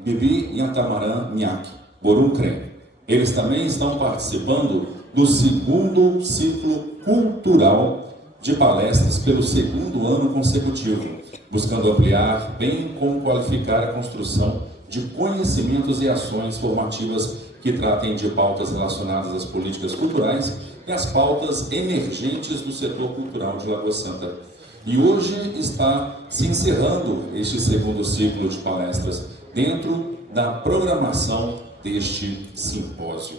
Bibi e Atamaran Nhaque, Boruncrem. Eles também estão participando do segundo ciclo cultural de palestras pelo segundo ano consecutivo, buscando ampliar, bem como qualificar a construção de conhecimentos e ações formativas que tratem de pautas relacionadas às políticas culturais e às pautas emergentes do setor cultural de Lagoa Santa. E hoje está se encerrando este segundo ciclo de palestras dentro da programação deste simpósio.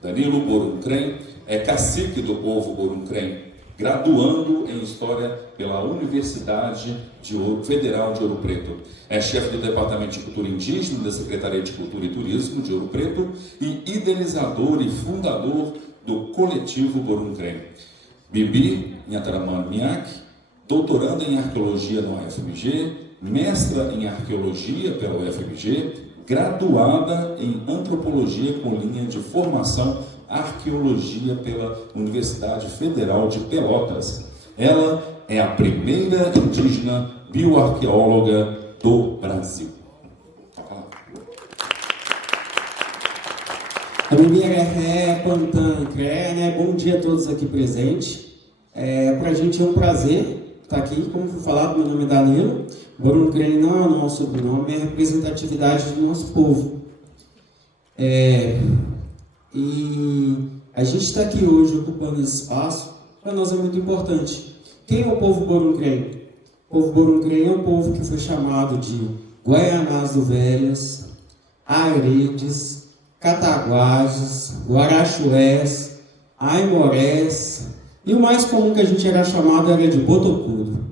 Danilo Boruncrem é cacique do povo Boruncrem, graduando em História pela Universidade Federal de Ouro Preto. É chefe do Departamento de Cultura Indígena da Secretaria de Cultura e Turismo de Ouro Preto e idealizador e fundador do Coletivo Boruncrem. Bibi Atamaran Nhaque, doutoranda em Arqueologia na UFMG, mestra em Arqueologia pela UFMG, graduada em Antropologia com linha de formação Arqueologia pela Universidade Federal de Pelotas. Ela é a primeira indígena bioarqueóloga do Brasil. Bom dia a todos aqui presentes. Para a gente é um prazer estar aqui. Como foi falado, meu nome é Danilo. Boruncrem não é o nosso sobrenome, é a representatividade do nosso povo. E a gente está aqui hoje ocupando esse espaço, para nós é muito importante. Quem é o povo Boruncrem? O povo Boruncrem é um povo que foi chamado de Guaianás do Velhas, Aredes, Cataguases, Guarachués, Aimorés, e o mais comum que a gente era chamado era de Botocudo.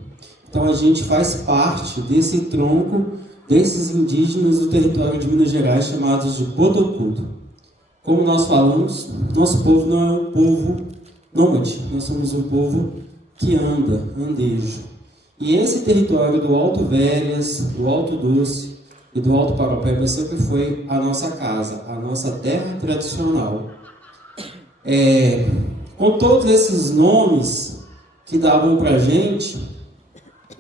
Então a gente faz parte desse tronco desses indígenas do território de Minas Gerais chamados de Botocudo. Como nós falamos, nosso povo não é um povo nômade, nós somos um povo que anda, andejo. E esse território do Alto Velhas, do Alto Doce e do Alto Paropeba sempre foi a nossa casa, a nossa terra tradicional. Com todos esses nomes que davam para a gente,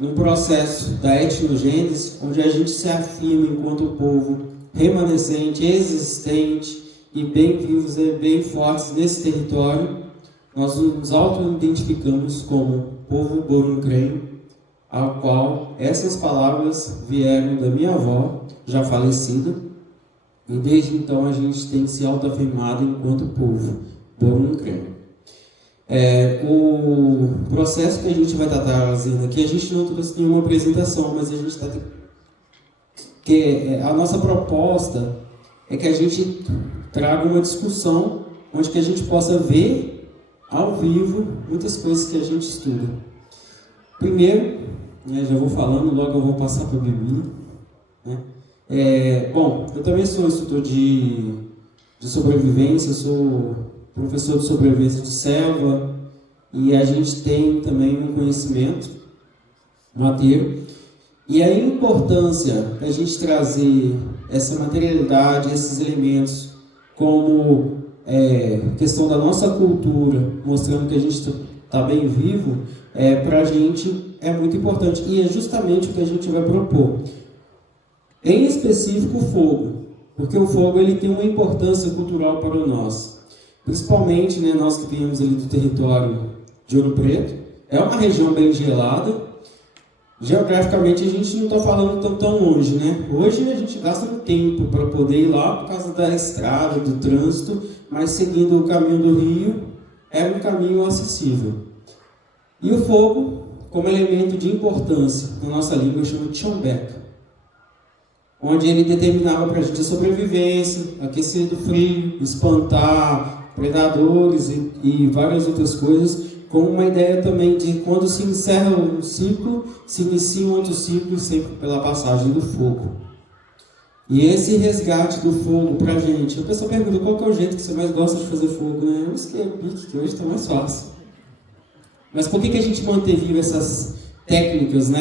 no processo da etnogênese, onde a gente se afirma enquanto povo remanescente, existente, e bem vivos e bem fortes nesse território, nós nos auto-identificamos como povo Boruncrem, ao qual essas palavras vieram da minha avó, já falecida, e desde então a gente tem se auto-afirmado enquanto povo Boruncrem. O processo que a gente vai estar trazendo aqui, a gente não trouxe nenhuma apresentação, mas a gente está... a nossa proposta é que a gente traga uma discussão onde que a gente possa ver ao vivo muitas coisas que a gente estuda. Primeiro, já vou falando, logo eu vou passar para a Bibi. Bom, eu também sou instrutor de sobrevivência, sou professor de sobrevivência de selva, e a gente tem também um conhecimento mateiro. E a importância da gente trazer essa materialidade, esses elementos, como questão da nossa cultura, mostrando que a gente está bem vivo, para a gente é muito importante. E é justamente o que a gente vai propor. Em específico, o fogo, porque o fogo ele tem uma importância cultural para nós. Principalmente, nós que viemos ali do território de Ouro Preto. É uma região bem gelada. Geograficamente a gente não está falando tão longe, Hoje a gente gasta um tempo para poder ir lá por causa da estrada, do trânsito, mas seguindo o caminho do rio, é um caminho acessível. E o fogo, como elemento de importância na nossa língua, chama de Tchombeca, onde ele determinava para a gente a sobrevivência, aquecer do frio, espantar predadores e várias outras coisas, com uma ideia também de quando se encerra um ciclo, se inicia um outro ciclo, sempre pela passagem do fogo. E esse resgate do fogo pra gente, a pessoa pergunta qual que é o jeito que você mais gosta de fazer fogo, O isqueiro, pique, que hoje está mais fácil. Mas por que a gente manteve essas técnicas,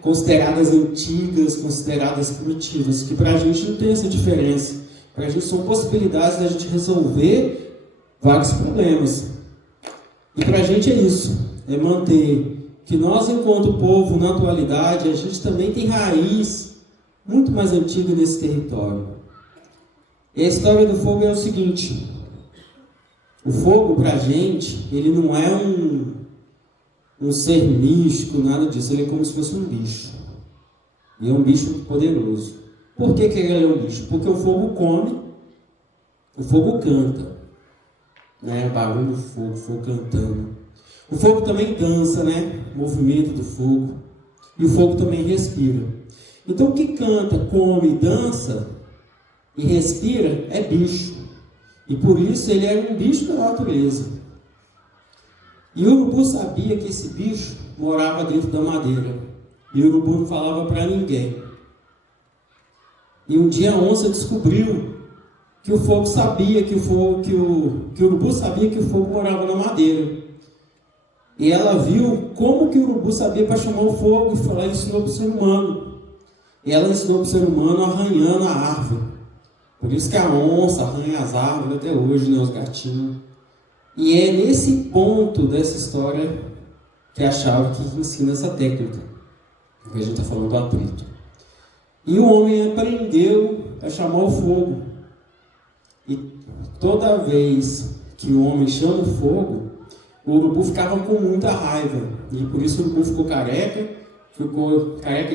consideradas antigas, consideradas primitivas? Que pra gente não tem essa diferença. Pra gente são possibilidades da gente resolver vários problemas. E para a gente é isso, é manter que nós, enquanto povo, na atualidade, a gente também tem raiz muito mais antiga nesse território. E a história do fogo é o seguinte: o fogo, para a gente, ele não é um ser místico, nada disso. Ele é como se fosse um bicho. E é um bicho poderoso. Por que ele é um bicho? Porque o fogo come, o fogo canta. Né? O barulho do fogo, o fogo cantando. O fogo também dança, né? O movimento do fogo. E o fogo também respira. Então, o que canta, come, dança e respira é bicho. E por isso ele era um bicho da natureza. E o urubu sabia que esse bicho morava dentro da madeira. E o urubu não falava para ninguém. E um dia a onça descobriu que o fogo sabia que o urubu sabia que o fogo morava na madeira. E ela viu como que o urubu sabia para chamar o fogo, e ela ensinou para o ser humano. E ela ensinou para o ser humano arranhando a árvore. Por isso que a onça arranha as árvores até hoje, né, os gatinhos. E é nesse ponto dessa história que a chave que ensina essa técnica, que a gente está falando do atrito. E o homem aprendeu a chamar o fogo. E toda vez que o homem chama o fogo, o urubu ficava com muita raiva. E por isso o urubu ficou careca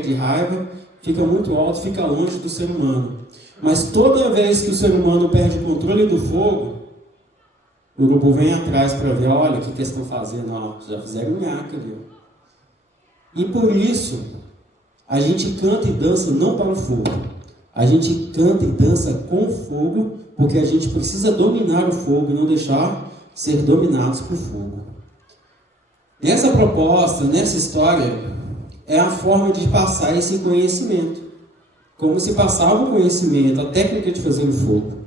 de raiva, fica muito alto, fica longe do ser humano. Mas toda vez que o ser humano perde o controle do fogo, o urubu vem atrás para ver, olha, o que eles estão fazendo? Ó, já fizeram nhaca ali. E por isso, a gente canta e dança não para o fogo. A gente canta e dança com o fogo, porque a gente precisa dominar o fogo e não deixar ser dominados por fogo. Nessa proposta, nessa história, é a forma de passar esse conhecimento. Como se passava o conhecimento, a técnica de fazer o fogo.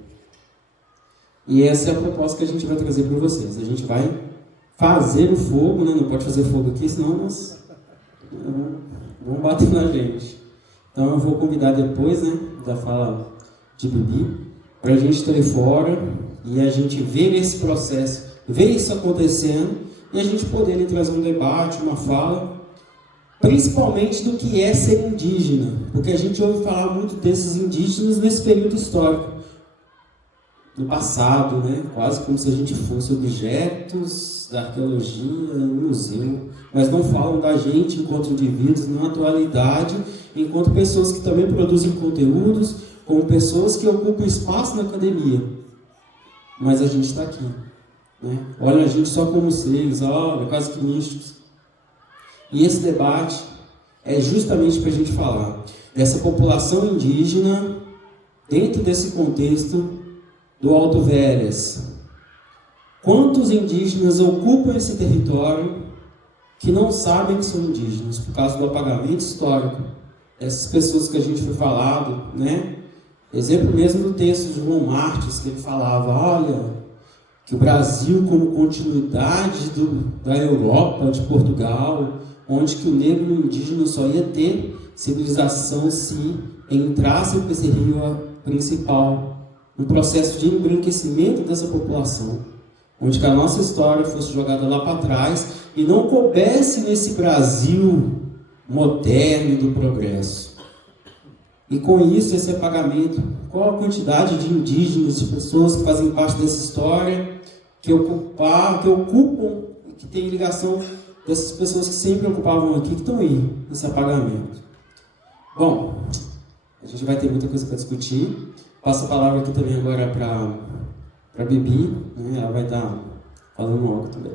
E essa é a proposta que a gente vai trazer para vocês. A gente vai fazer o fogo, né? Não pode fazer fogo aqui, senão nós vão bater na gente. Então eu vou convidar depois, né, da fala de Bibi, para a gente estar aí fora e a gente ver esse processo, ver isso acontecendo e a gente poder trazer um debate, uma fala, principalmente do que é ser indígena, porque a gente ouve falar muito desses indígenas nesse período histórico, no passado, né? Quase como se a gente fosse objetos da arqueologia em um museu, mas não falam da gente enquanto indivíduos na atualidade, enquanto pessoas que também produzem conteúdos, como pessoas que ocupam espaço na academia. Mas a gente está aqui, né? Olha a gente só como seres, olha, quase que místicos. E esse debate é justamente para a gente falar dessa população indígena dentro desse contexto do Alto Velhas. Quantos indígenas ocupam esse território que não sabem que são indígenas por causa do apagamento histórico? Essas pessoas que a gente foi falado, né? Exemplo mesmo do texto de João Martins, que ele falava, olha, que o Brasil como continuidade da Europa, de Portugal, onde que o negro e o indígena só ia ter civilização se entrasse para esse rio principal, um processo de embranquecimento dessa população, onde que a nossa história fosse jogada lá para trás e não coubesse nesse Brasil moderno do progresso. E com isso, esse apagamento, qual a quantidade de indígenas, de pessoas que fazem parte dessa história, que ocupam, que tem ligação dessas pessoas que sempre ocupavam aqui, que estão aí, nesse apagamento. Bom, a gente vai ter muita coisa para discutir. Passo a palavra aqui também agora para a Bibi, né? Ela vai estar falando algo também.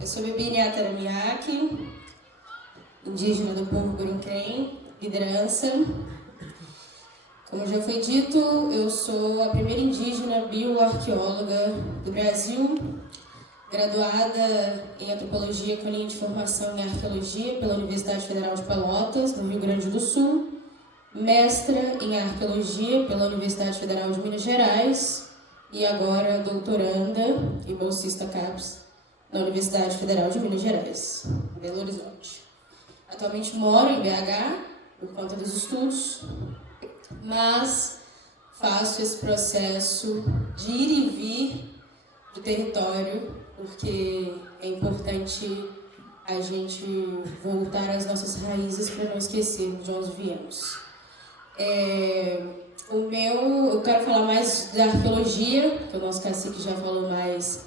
Eu sou Bibi Nhataramiaki, indígena do povo Guruncrém, liderança. Como já foi dito, eu sou a primeira indígena bioarqueóloga do Brasil graduada em Antropologia com linha de formação em Arqueologia pela Universidade Federal de Pelotas, no Rio Grande do Sul, mestra em Arqueologia pela Universidade Federal de Minas Gerais e agora doutoranda e bolsista CAPES na Universidade Federal de Minas Gerais, em Belo Horizonte. Atualmente moro em BH por conta dos estudos, mas faço esse processo de ir e vir do território, porque é importante a gente voltar às nossas raízes para não esquecermos de onde viemos. Eu quero falar mais da arqueologia, que o nosso cacique já falou mais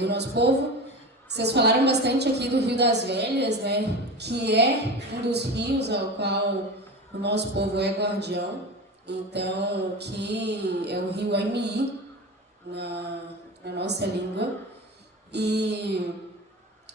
do nosso povo. Vocês falaram bastante aqui do Rio das Velhas, né, que é um dos rios ao qual o nosso povo é guardião. Então, que é o rio MI, na nossa língua. E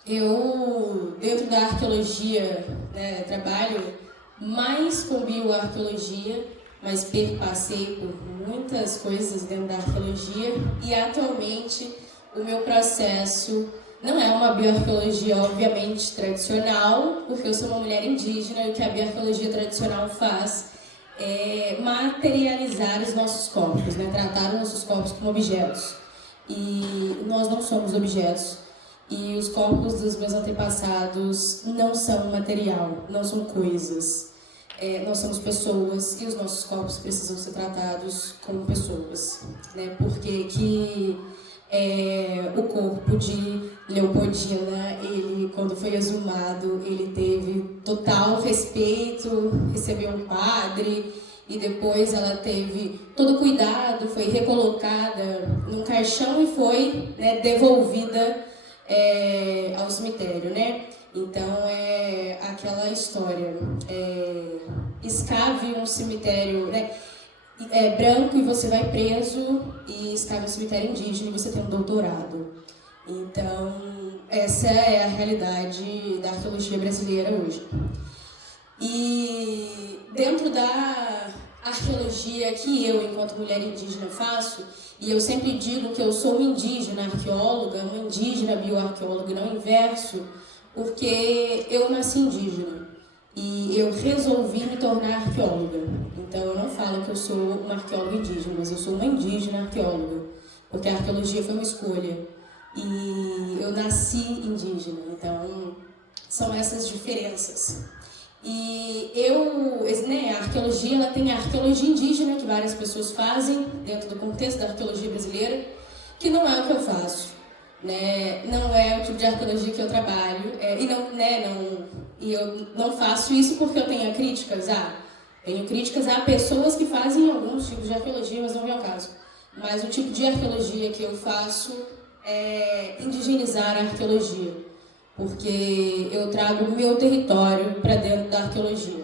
eu, dentro da arqueologia, né, trabalho mais com bioarqueologia, mas perpassei por muitas coisas dentro da arqueologia. E, atualmente, o meu processo não é uma bioarqueologia, obviamente, tradicional, porque eu sou uma mulher indígena e o que a bioarqueologia tradicional faz é materializar os nossos corpos, né? Tratar os nossos corpos como objetos. E nós não somos objetos. E os corpos dos meus antepassados não são material, não são coisas. Nós somos pessoas e os nossos corpos precisam ser tratados como pessoas, né? Porque o corpo de Leopoldina, ele, quando foi exumado, ele teve total respeito, recebeu um padre, e depois ela teve todo cuidado, foi recolocada num caixão e foi, né, devolvida ao cemitério, né? Então é aquela história, escave um cemitério, né, branco e você vai preso, e escave um cemitério indígena e você tem um doutorado. Então essa é a realidade da arqueologia brasileira hoje. E dentro da arqueologia que eu, enquanto mulher indígena, faço, e eu sempre digo que eu sou uma indígena arqueóloga, uma indígena bioarqueóloga, não inverso, porque eu nasci indígena e eu resolvi me tornar arqueóloga. Então eu não falo que eu sou uma arqueóloga indígena, mas eu sou uma indígena arqueóloga, porque a arqueologia foi uma escolha e eu nasci indígena. Então são essas diferenças. E a arqueologia, ela tem a arqueologia indígena, que várias pessoas fazem dentro do contexto da arqueologia brasileira, que não é o que eu faço, né? Não é o tipo de arqueologia que eu trabalho, e eu não faço isso porque eu tenho críticas. Tenho críticas a pessoas que fazem alguns tipos de arqueologia, mas não é o caso. Mas o tipo de arqueologia que eu faço é indigenizar a arqueologia, porque eu trago o meu território para dentro da arqueologia.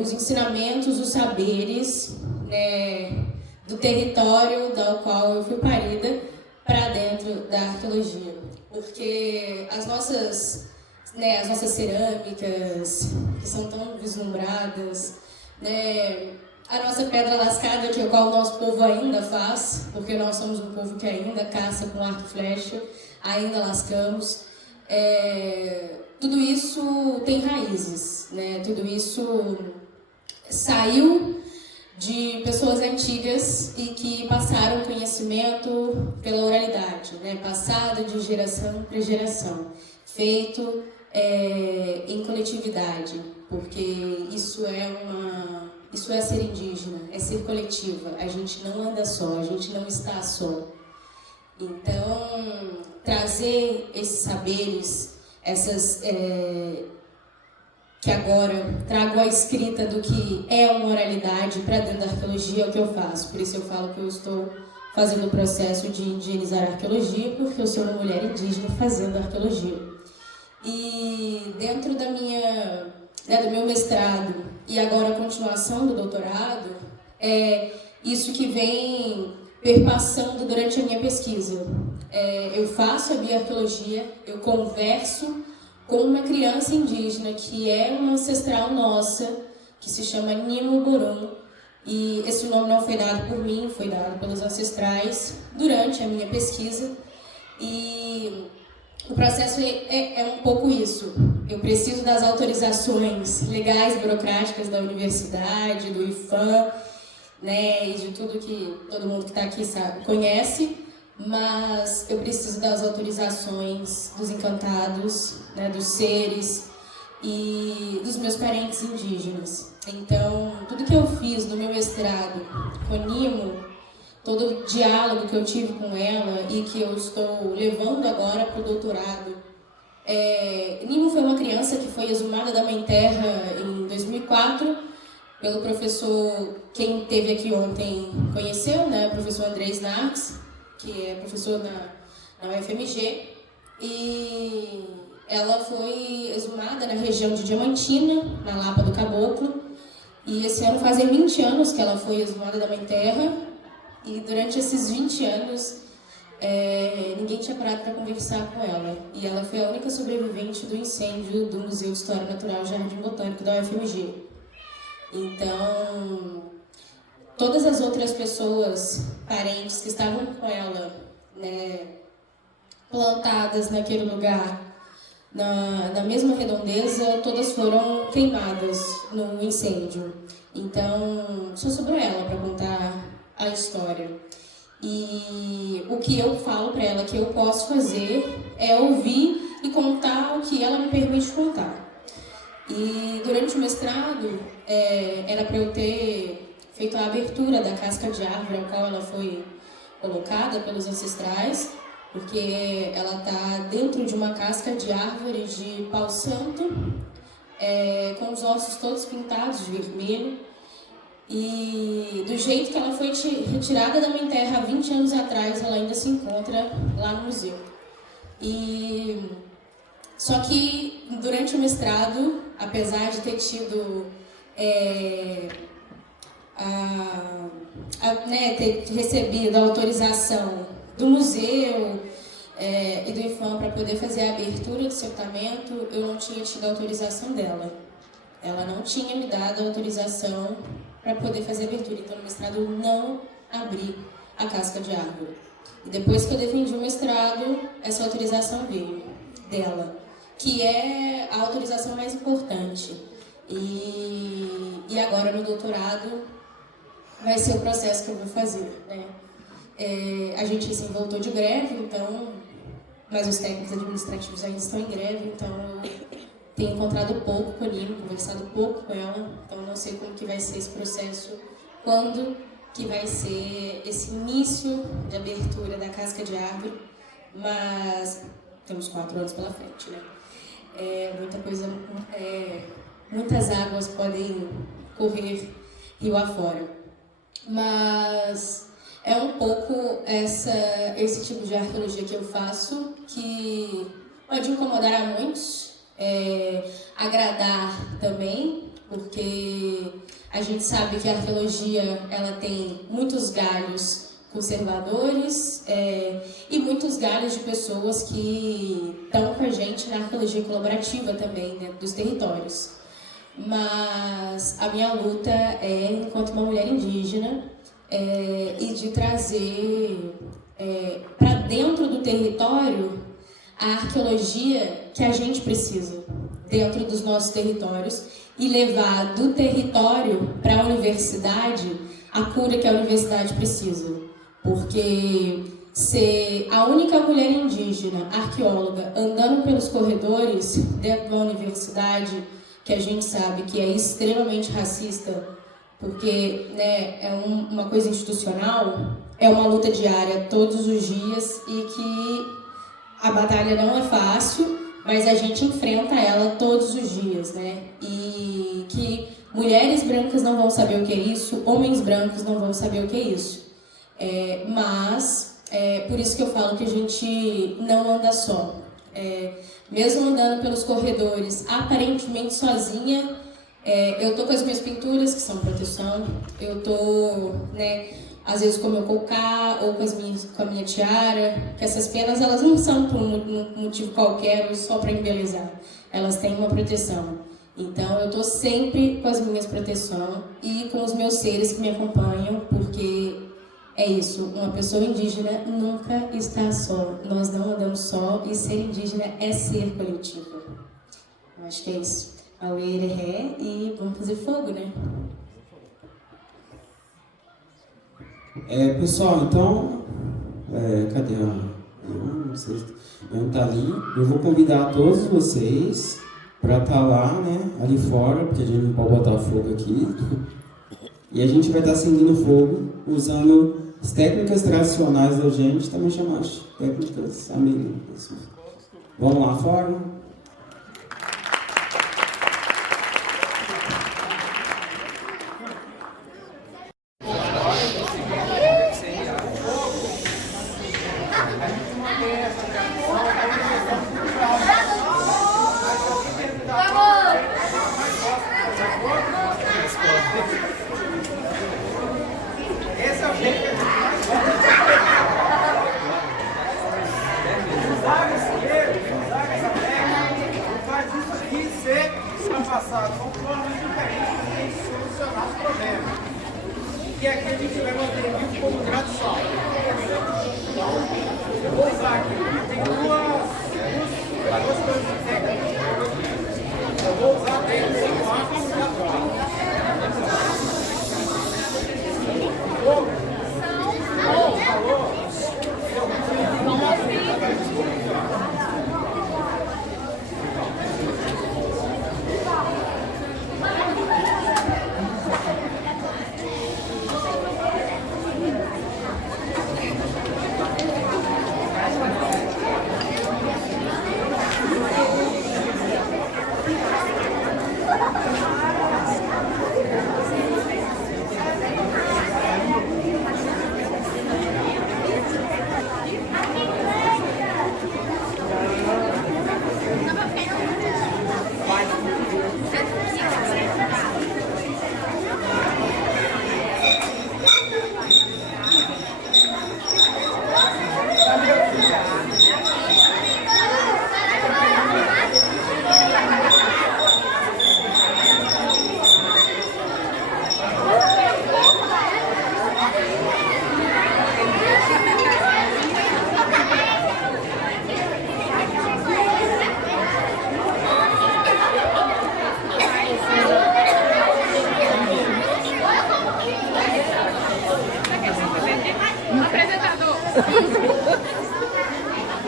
Os ensinamentos, os saberes, né, do território do qual eu fui parida para dentro da arqueologia. Porque as nossas cerâmicas, que são tão vislumbradas, né, a nossa pedra lascada, que é o qual o nosso povo ainda faz, porque nós somos um povo que ainda caça com arco e flecha, ainda lascamos. Tudo isso tem raízes, né? Tudo isso saiu de pessoas antigas e que passaram conhecimento pela oralidade, né? Passado de geração para geração, feito em coletividade, porque isso é ser indígena, é ser coletiva. A gente não anda só, a gente não está só. Então, trazer esses saberes, que agora trago a escrita do que é uma oralidade para dentro da arqueologia, é o que eu faço. Por isso eu falo que eu estou fazendo o processo de indigenizar a arqueologia, porque eu sou uma mulher indígena fazendo arqueologia. E dentro do meu mestrado e agora a continuação do doutorado, isso que vem perpassando durante a minha pesquisa. Eu faço a bioarqueologia, eu converso com uma criança indígena que é uma ancestral nossa, que se chama Nimo Borum, e esse nome não foi dado por mim, foi dado pelos ancestrais durante a minha pesquisa. E o processo é um pouco isso. Eu preciso das autorizações legais, burocráticas da universidade, do IFAM, né, e de tudo que todo mundo que está aqui sabe, conhece, mas eu preciso das autorizações dos encantados, né, dos seres e dos meus parentes indígenas. Então, tudo que eu fiz no meu mestrado com Nimo, todo o diálogo que eu tive com ela e que eu estou levando agora para o doutorado. Nimo foi uma criança que foi exumada da Mãe Terra em 2004 pelo professor, quem esteve aqui ontem conheceu, né, o professor Andrés Narques, que é professor na UFMG, e ela foi exumada na região de Diamantina, na Lapa do Caboclo, e esse ano fazem 20 anos que ela foi exumada da Mãe Terra, e durante esses 20 anos ninguém tinha parado para conversar com ela, e ela foi a única sobrevivente do incêndio do Museu de História Natural Jardim Botânico da UFMG. Então, todas as outras pessoas, parentes que estavam com ela, né, plantadas naquele lugar, na mesma redondeza, todas foram queimadas no incêndio. Então, só sobrou ela para contar a história. E o que eu falo para ela que eu posso fazer é ouvir e contar o que ela me permite contar. E durante o mestrado, era para eu ter feito a abertura da casca de árvore, a qual ela foi colocada pelos ancestrais, porque ela está dentro de uma casca de árvore de pau santo, com os ossos todos pintados de vermelho. E do jeito que ela foi retirada da Mãe Terra há 20 anos atrás, ela ainda se encontra lá no museu. Só que durante o mestrado, apesar de ter tido ter recebido a autorização do museu e do IFAM para poder fazer a abertura do sepultamento, eu não tinha tido a autorização dela. Ela não tinha me dado a autorização para poder fazer a abertura, então no mestrado eu não abri a casca de árvore. E depois que eu defendi o mestrado, essa autorização veio dela, que é a autorização mais importante. E agora no doutorado vai ser o processo que eu vou fazer, né? A gente assim, voltou de greve, então, mas os técnicos administrativos ainda estão em greve, então eu tenho encontrado pouco com a Nimo, conversado pouco com ela, então não sei como que vai ser esse processo, quando que vai ser esse início de abertura da casca de árvore, mas temos 4 anos pela frente, né? Muita coisa, muitas águas podem correr rio afora, mas é um pouco esse tipo de arqueologia que eu faço, que pode incomodar a muitos, agradar também, porque a gente sabe que a arqueologia ela tem muitos galhos conservadores e muitos galhos de pessoas que estão com a gente na arqueologia colaborativa também, dentro dos territórios. Mas a minha luta enquanto uma mulher indígena, e de trazer para dentro do território a arqueologia que a gente precisa dentro dos nossos territórios e levar do território para a universidade a cura que a universidade precisa. Porque ser a única mulher indígena, arqueóloga, andando pelos corredores dentro da universidade, que a gente sabe que é extremamente racista, porque, né, é uma coisa institucional, é uma luta diária todos os dias e que a batalha não é fácil, mas a gente enfrenta ela todos os dias, né? E que mulheres brancas não vão saber o que é isso, homens brancos não vão saber o que é isso. Mas por isso que eu falo que a gente não anda só. Mesmo andando pelos corredores, aparentemente sozinha, eu tô com as minhas pinturas, que são proteção, eu tô, né, às vezes com o meu cocá ou com a minha tiara, que essas penas elas não são por um motivo qualquer ou só para embelezar, elas têm uma proteção. Então eu tô sempre com as minhas proteções e com os meus seres que me acompanham, porque É isso, uma pessoa indígena nunca está só. Nós não andamos só e ser indígena é ser coletivo. Eu acho que é isso. Auê, ré e vamos fazer fogo, né? Pessoal, então, cadê a tá ali. Eu vou convidar todos vocês para estar lá, né, ali fora, porque a gente não pode botar fogo aqui. E a gente vai estar acendendo fogo usando as técnicas tradicionais da gente, também chamadas de técnicas americanas. Vamos lá fora? Que aqui a gente vai manter vivo como tradição. Então, eu vou usar aqui. Tem duas coisas técnicas. Eu vou usar dentro do celular como giratório. Falou?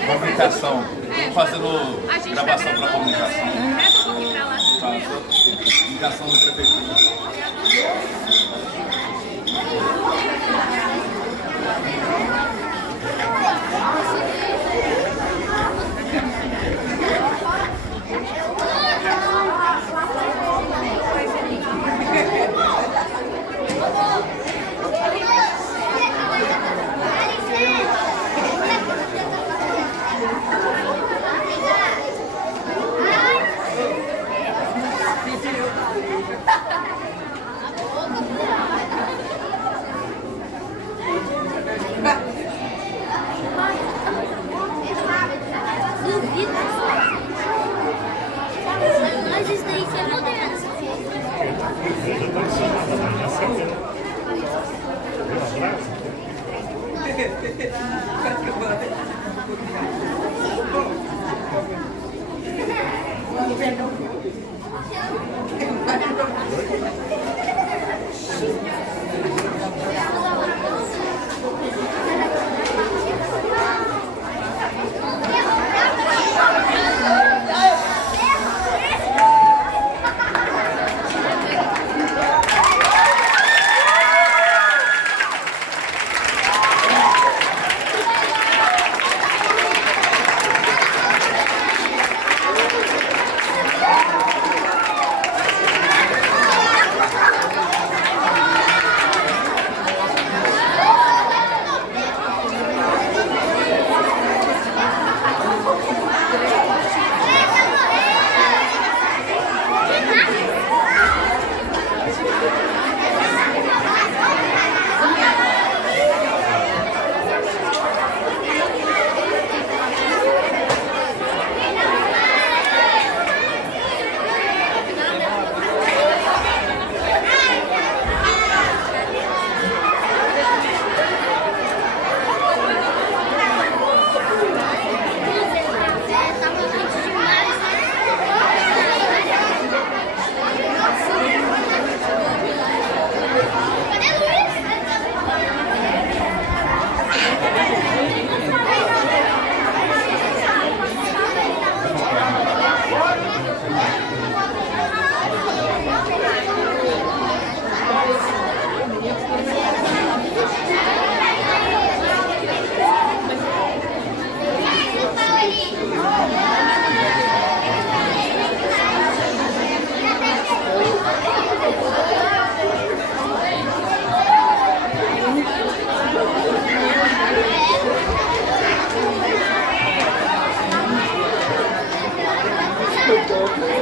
Comunicação. Estou fazendo gravação para comunicação. Comunicação da prefeitura. Mas isso daí foi moderno. Obrigado.